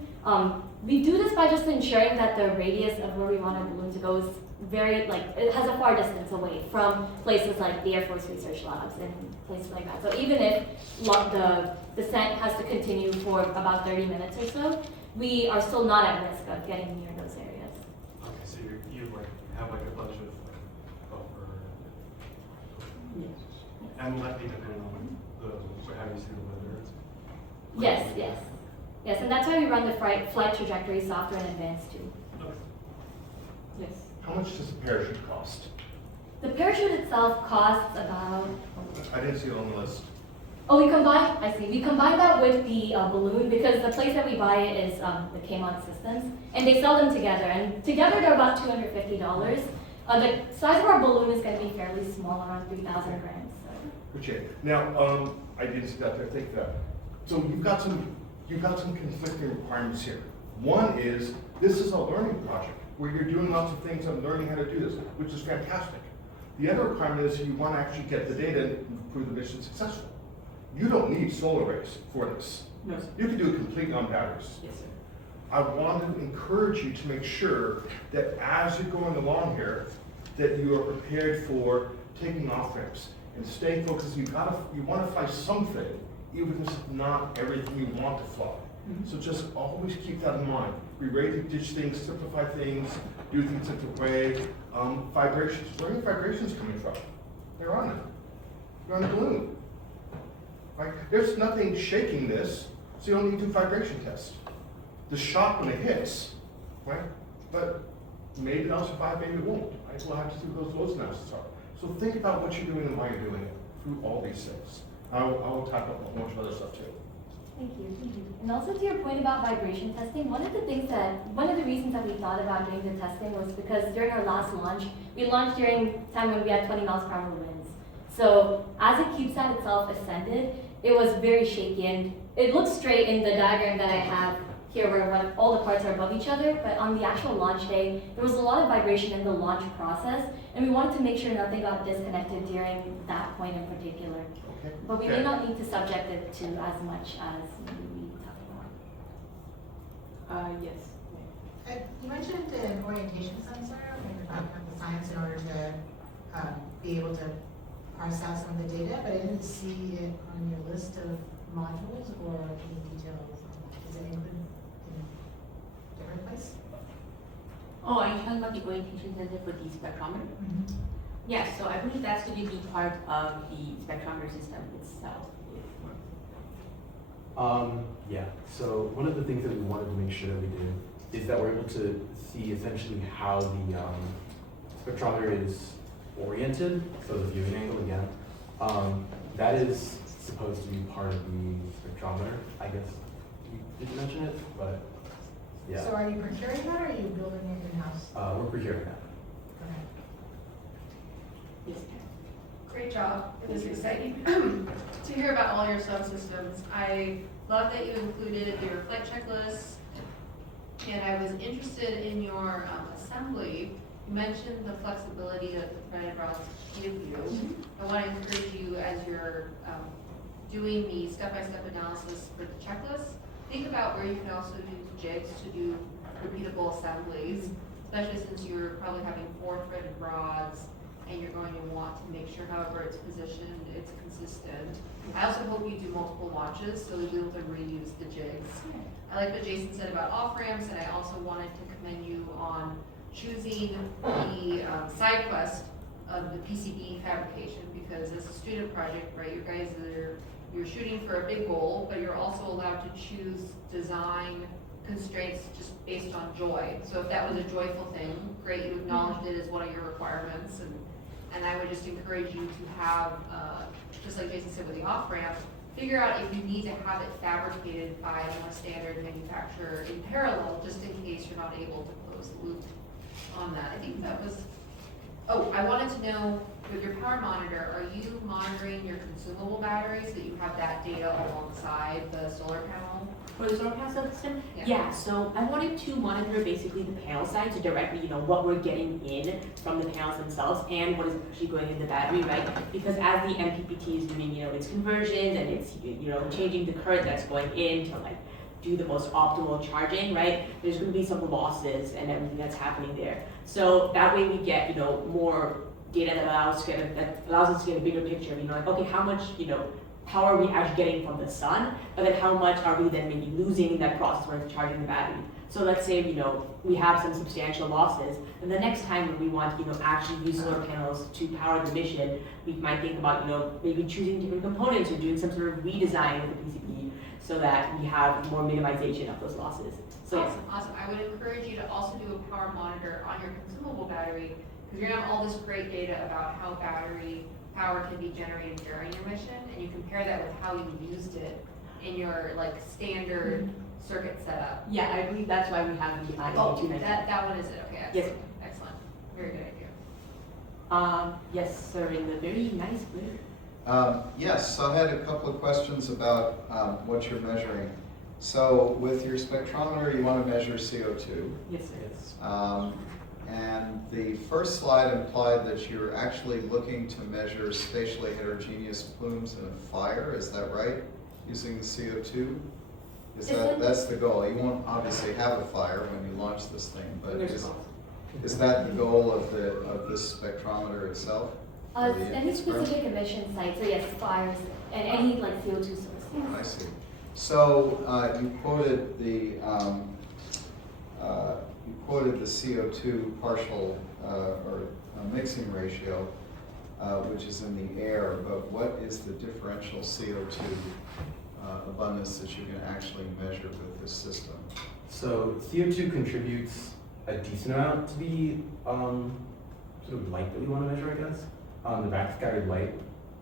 we do this by just ensuring that the radius of where we want our balloon to go is very, like, it has a far distance away from places like the Air Force Research Labs and places like that. So even if the descent has to continue for about 30 minutes or so, we are still not at risk of getting near those areas. Okay, so you like have like a bunch of buffer. Yes. And will that be dependent on how you see the weather? Yes, yes. Yes, and that's why we run the flight trajectory software in advance too. Okay. Yes. How much does a parachute cost? The parachute itself costs about, I didn't see it on the list. oh, we combine that with the balloon because the place that we buy it is the Kmart Systems, and they sell them together, and together they're about $250. The size of our balloon is going to be fairly small, around 3,000 grams. So. Appreciate it. Now, I didn't see that there. Take that. So you've got some conflicting requirements here. One is, this is a learning project where you're doing lots of things and learning how to do this, which is fantastic. The other requirement is you want to actually get the data and prove the mission successful. You don't need solar arrays for this. No, sir. You can do it completely on batteries. Yes, sir. I want to encourage you to make sure that as you're going along here, that you are prepared for taking off ramps and staying focused. You want to fly something, even if it's not everything you want to fly. So just always keep that in mind. Be ready to ditch things, simplify things, do things a different way. Vibrations, where are your vibrations coming from? They're on it. You're on a balloon. Right? There's nothing shaking this, so you don't need to do vibration tests. The shock when it hits, right? But maybe it'll survive, maybe it won't. Right? We'll have to see what those loads analysis are. So think about what you're doing and why you're doing it through all these things. I'll talk about a bunch of other stuff too. Thank you. And also to your point about vibration testing, one of the reasons that we thought about doing the testing was because during our last launch, we launched during a time when we had 20 miles per hour winds. So as the CubeSat itself ascended, it was very shaky, and it looks straight in the diagram that I have here where all the parts are above each other, but on the actual launch day, there was a lot of vibration in the launch process, and we wanted to make sure nothing got disconnected during that point in particular. Okay. But we may not need to subject it to as much as we talked about. Yes. You mentioned an orientation sensor when you're talking about the science in order to be able to parse out some of the data, but I didn't see it on your list of modules or any details. Is it included in a different place? Oh, are you talking about the orientation sensor for the spectrometer? Yes, so I believe that's going to be part of the spectrometer system itself. Yeah, so one of the things that we wanted to make sure that we did is that we're able to see essentially how the spectrometer is oriented, so the viewing angle again. That is supposed to be part of the spectrometer. I guess you didn't mention it, but yeah. So are you procuring that or are you building it in-house? We're procuring that. Okay. Yes. Great job. It was exciting to hear about all your subsystems. I love that you included your flight checklists, and I was interested in your assembly. You mentioned the flexibility that the threaded rods give you. I want to encourage you as you're doing the step-by-step analysis for the checklist, think about where you can also use jigs to do repeatable assemblies, especially since you're probably having 4 threaded rods and you're going to want to make sure however it's positioned, it's consistent. I also hope you do multiple launches so that you'll be able to reuse the jigs. I like what Jason said about off-ramps, and I also wanted to commend you on choosing the side quest of the PCB fabrication, because as a student project, right, you guys you're shooting for a big goal, but you're also allowed to choose design constraints just based on joy. So if that was a joyful thing, great, you acknowledged it as one of your requirements, and I would just encourage you to have, just like Jason said with the off-ramp, figure out if you need to have it fabricated by a more standard manufacturer in parallel, just in case you're not able to close the loop on that. I think that was, oh, I wanted to know, with your power monitor, are you monitoring your consumable batteries, that you have that data alongside the solar panel? For the solar panel system? Yeah. Yeah, so I wanted to monitor basically the panel side, so directly, what we're getting in from the panels themselves and what is actually going in the battery, right? Because as the MPPT is doing, its conversions and it's, changing the current that's going in to do the most optimal charging, right? There's going to be some losses and everything that's happening there. So that way we get, more data that allows us to get a bigger picture of, okay, how much, power are we actually getting from the sun, but then how much are we then maybe losing in that process where it's charging the battery. So let's say, we have some substantial losses, and the next time when we want to, actually use solar panels to power the mission, we might think about, maybe choosing different components or doing some sort of redesign with the PCB so that we have more minimization of those losses. So Awesome, awesome. I would encourage you to also do a power monitor on your consumable battery, because you're gonna have all this great data about how battery power can be generated during your mission, and you compare that with how you used it in your standard circuit setup. yeah, I believe that's why we have the IE290. That one is it, okay, Yes. excellent, excellent, very good idea. Yes, sir, in the very nice blue. Yes, so I had a couple of questions about what you're measuring. So with your spectrometer, you want to measure CO2. Yes, sir. And the first slide implied that you're actually looking to measure spatially heterogeneous plumes in a fire. Is that right? Using the CO2? That's the goal. You won't obviously have a fire when you launch this thing, but is that the goal of this spectrometer itself? Any specific emission site, so yes, fires, and any like CO2 source. I see. So you quoted the CO2 partial or mixing ratio, which is in the air. But what is the differential CO2 abundance that you can actually measure with this system? So CO2 contributes a decent amount to the sort of light that we want to measure, I guess, the backscattered light.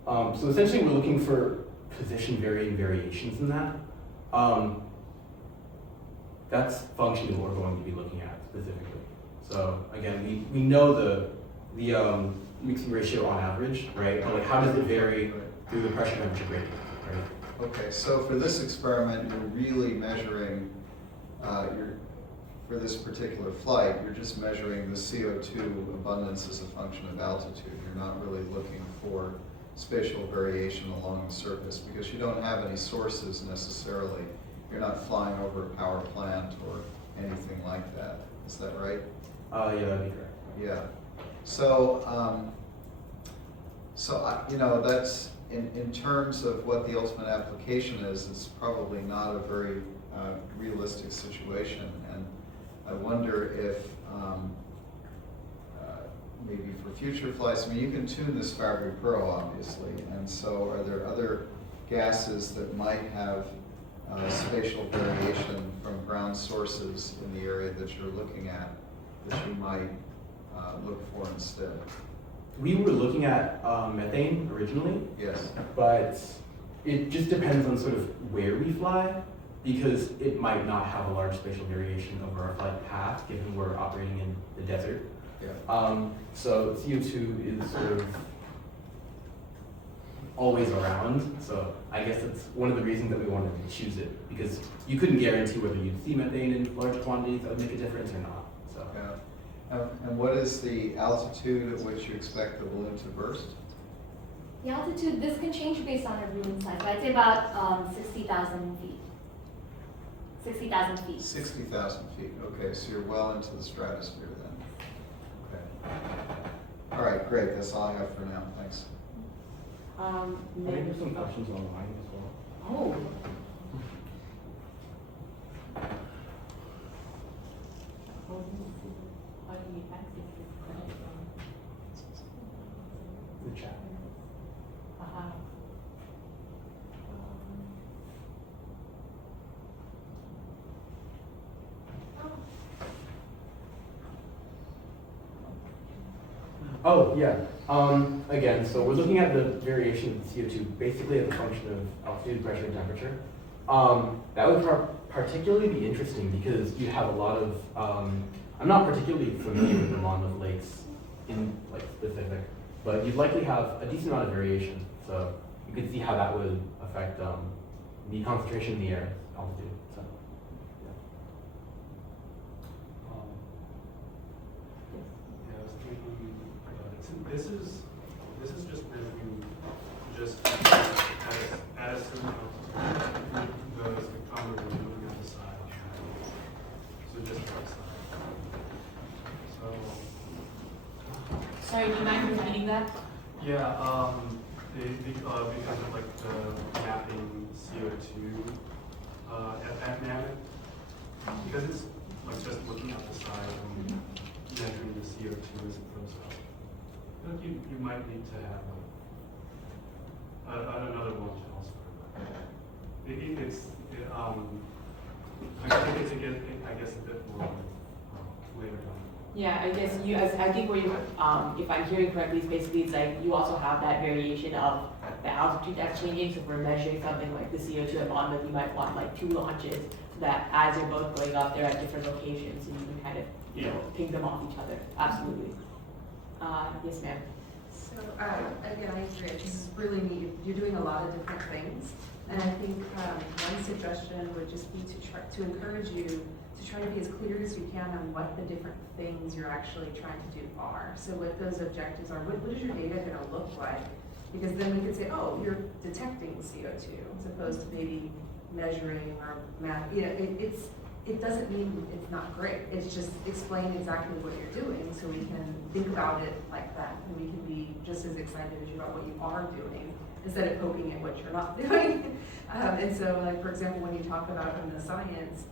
So essentially we're looking for position varying variations in that. That's functionally what we're going to be looking at specifically. So again, we know the mixing ratio on average, right? But like how does it vary through the pressure temperature gradient, right? Okay, so for this experiment, you're really measuring, for this particular flight, you're just measuring the CO2 abundance as a function of altitude. You're not really looking for spatial variation along the surface because you don't have any sources necessarily. You're not flying over a power plant or anything like that. Is that right? Yeah, that'd be correct. Yeah. So, that's in terms of what the ultimate application is, it's probably not a very realistic situation. And I wonder if maybe for future flights, I mean, you can tune this Fabry-Perot, obviously, and so are there other gases that might have spatial variation from ground sources in the area that you're looking at that you might look for instead? We were looking at methane originally. Yes. But it just depends on sort of where we fly, because it might not have a large spatial variation over our flight path, given we're operating in the desert. Yeah. So CO2 is sort of always around. So I guess that's one of the reasons that we wanted to choose it, because you couldn't guarantee whether you'd see methane in large quantities that would make a difference or not. So. Yeah. And what is the altitude at which you expect the balloon to burst? The altitude, this can change based on a balloon size, but I'd say about 60,000 feet. 60,000 feet. 60,000 feet. Okay, so you're well into the stratosphere then. Okay. All right, great. That's all I have for now. Thanks. I think there's some questions online as well. Oh. How do you access this question? The chat. Oh, yeah. Again, so we're looking at the variation of CO2 basically as a function of altitude, pressure, and temperature. That would particularly be interesting because you have a lot of, I'm not particularly familiar with the Monmouth Lakes in like specific, but you'd likely have a decent amount of variation. So you could see how that would affect the concentration in the air, altitude. So, I was thinking, this is just where you just add a certain amount of the spectrometer we're doing on the side. So just the side. So Sorry, do you mind repeating that? yeah, because of like the mapping CO2 at Mammoth, because it's like just looking at the side and measuring the CO2 as it goes up. I think you might need to have another launch elsewhere. I guess a bit more later on. Yeah, I guess I think where you, if I'm hearing correctly, is basically it's like you also have that variation of the altitude that's changing. So if we're measuring something like the CO2 at Monmouth, you might want like 2 launches so that as you're both going up, they're at different locations and you can kind of, ping them off each other. Absolutely. Yes, ma'am. So So, again, I agree, this is really neat, you're doing a lot of different things. And I think one suggestion would just be to encourage you to try to be as clear as you can on what the different things you're actually trying to do are. So what those objectives are, what is your data gonna look like? Because then we could say, oh, you're detecting CO2, as opposed to maybe measuring or it doesn't mean it's not great. It's just explain exactly what you're doing so we can think about it like that. And we can be just as excited as you about what you are doing instead of poking at what you're not doing. And so, like, for example, when you talk about in the science,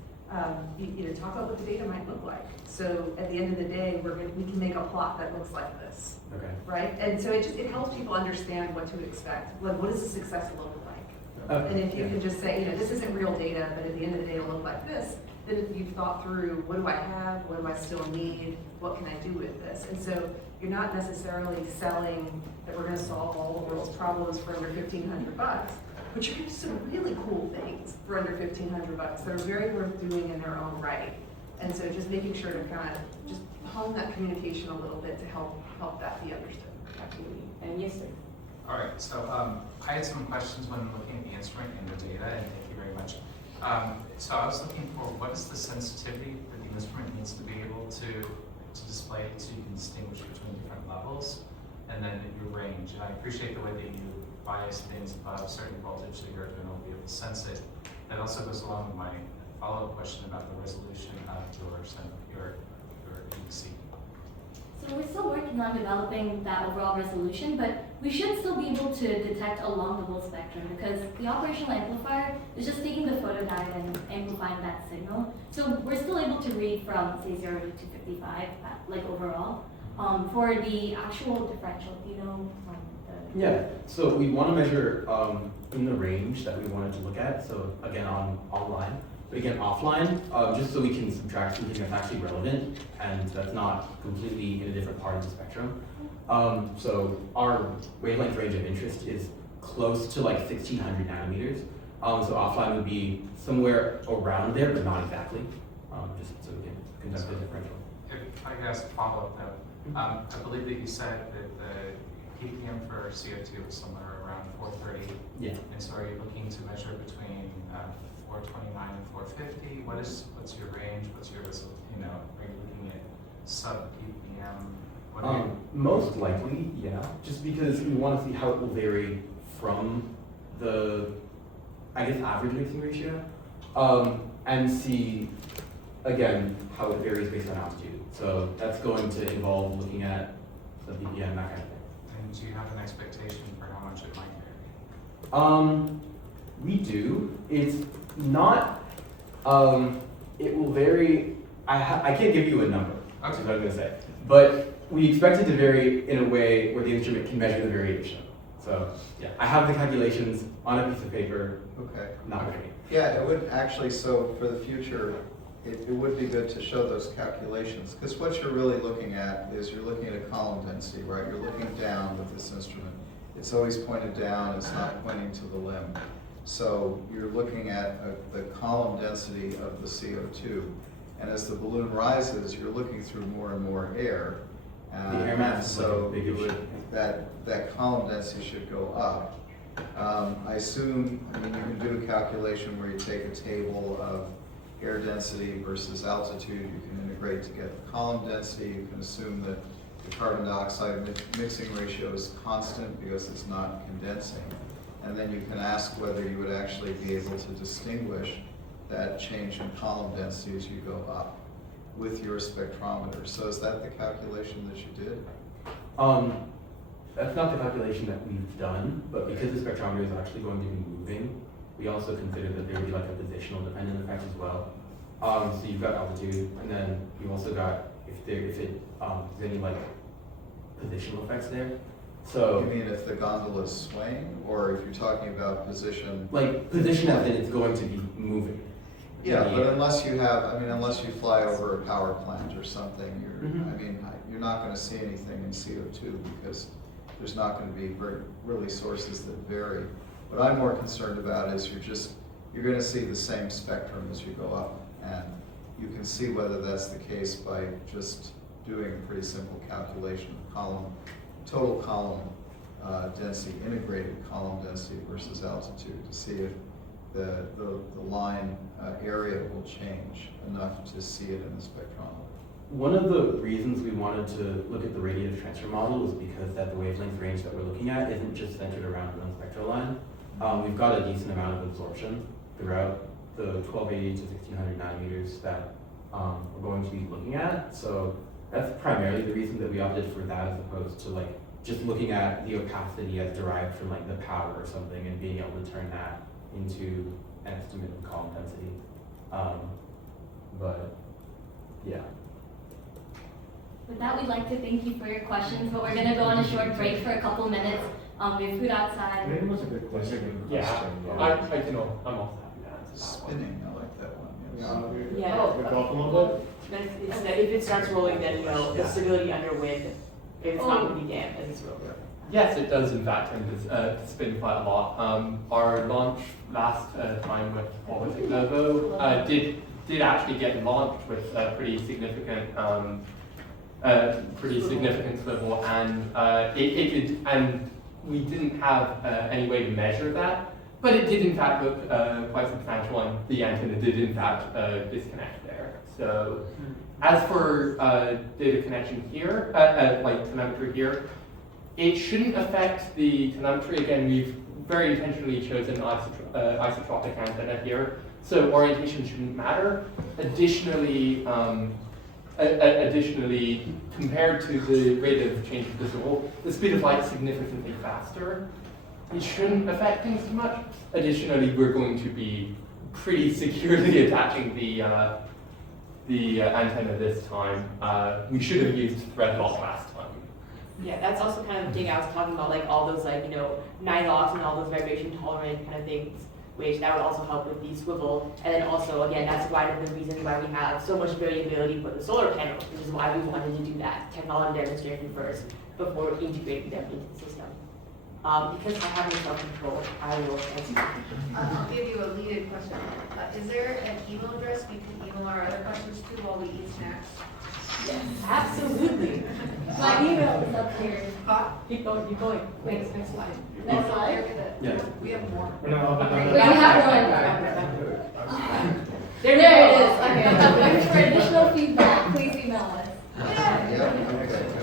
you talk about what the data might look like. So at the end of the day, we can make a plot that looks like this. Okay. Right? And so it helps people understand what to expect. Like, what does a success look like? And if you can just say, this isn't real data, but at the end of the day, it'll look like this, then if you've thought through, what do I have? What do I still need? What can I do with this? And so you're not necessarily selling that we're going to solve all the world's problems for under $1,500, but you're going to do some really cool things for under $1,500 that are very worth doing in their own right. And so just making sure to kind of just hone that communication a little bit to help that be understood. Absolutely. And yes, sir. All right, so I had some questions when looking at the instrument and the data, and thank you very much. So I was looking for what is the sensitivity that the instrument needs to be able to display so you can distinguish between different levels, and then your range. And I appreciate the way that you bias things above a certain voltage so you're going to be able to sense it. That also goes along with my follow-up question about the resolution of your EC. So we're still working on developing that overall resolution, but we should still be able to detect along the whole spectrum because the operational amplifier is just taking the photodiode and amplifying that signal. So we're still able to read from, say, 0 to 255, like overall. For the actual differential, do you know? Yeah, so we want to measure in the range that we wanted to look at. So again, online. But again, offline, just so we can subtract something that's actually relevant and that's not completely in a different part of the spectrum. So our wavelength range of interest is close to like 1600 nanometers. So offline would be somewhere around there, but not exactly, just so we can conduct a differential. If I could ask a follow-up though, I believe that you said that the ppm for CO2 is somewhere around 430. Yeah. And so are you looking to measure between 429 and 450? What's your range? What's your are you looking at sub ppm? Most likely, yeah. Just because we want to see how it will vary from the, I guess, average mixing ratio, and see again how it varies based on altitude. So that's going to involve looking at the ppm, that kind of thing. And do you have an expectation for how much it might vary? We do. It's not, it will vary, I can't give you a number, Okay. is what I'm going to say. But we expect it to vary in a way where the instrument can measure the variation. So, yeah, I have the calculations on a piece of paper, Okay. not great. Yeah, it would actually, so for the future, it would be good to show those calculations, because what you're really looking at is you're looking at a column density, right? You're looking down with this instrument. It's always pointed down, it's not pointing to the limb. So you're looking at the column density of the CO2. And as the balloon rises, you're looking through more and more air. The air mass is like a big issue. That column density should go up. I assume, you can do a calculation where you take a table of air density versus altitude. You can integrate to get the column density. You can assume that the carbon dioxide mixing ratio is constant because it's not condensing. And then you can ask whether you would actually be able to distinguish that change in column density as you go up with your spectrometer. So is that the calculation that you did? That's not the calculation that we've done, but because the spectrometer is actually going to be moving, we also consider that there would be like a positional dependent effect as well. So you've got altitude, and then you've also got if there's any like positional effects there. So You mean if the gondola is swaying, or if you're talking about position? like position as in it's going to be moving. Yeah, but unless you fly over a power plant or something, you're not going to see anything in CO2 because there's not going to be really sources that vary. What I'm more concerned about is you're going to see the same spectrum as you go up, and you can see whether that's the case by just doing a pretty simple calculation of column total column density, integrated column density versus altitude to see if the line area will change enough to see it in the spectrometer. One of the reasons we wanted to look at the radiative transfer model is because that the wavelength range that we're looking at isn't just centered around one spectral line. We've got a decent amount of absorption throughout the 1280 to 1600 nanometers that we're going to be looking at. So that's primarily the reason that we opted for that as opposed to like just looking at the opacity as derived from like the power or something and being able to turn that into an estimate of column density. But yeah. With that, we'd like to thank you for your questions, but we're going to go on a short break for a couple minutes. We have food outside. Maybe it was a good question. Yeah, I'm also happy to answer that one. Spinning, I like that one. Yes. Yeah. Back off a little If it starts rolling, then you know the stability under wind. If it's not going to be damp as it's rolling. Yes, it does in fact tend to spin quite a lot. Our launch last time with Orbit Novo did actually get launched with a pretty significant swivel, and it did, and we didn't have any way to measure that, but it did in fact look quite substantial, and the antenna did in fact disconnect there. So, as for data connection here, like telemetry here, it shouldn't affect the telemetry. Again, we've very intentionally chosen isotropic antenna here, so orientation shouldn't matter. Additionally, compared to the rate of change of visible, the speed of light is significantly faster. It shouldn't affect things too much. Additionally, we're going to be pretty securely attaching the antenna this time. We should have used thread lock last time. Yeah, that's also kind of the thing I was talking about, like all those like, you know, night-offs and all those vibration tolerant kind of things, which that would also help with the swivel. And then also, again, that's one of the reasons why we have so much variability for the solar panels, which is why we wanted to do that technology demonstration first before integrating them into the system. Because I have no self-control, I will answer. I'll give you a leaded question. Is there an email address we can email our other questions to while we eat snacks? Yes, absolutely. My email is up here. Keep going, keep going. Next slide. Next slide. Yeah. We have more. We have one. There it is. Okay. If for additional feedback, please email us. Yeah, okay.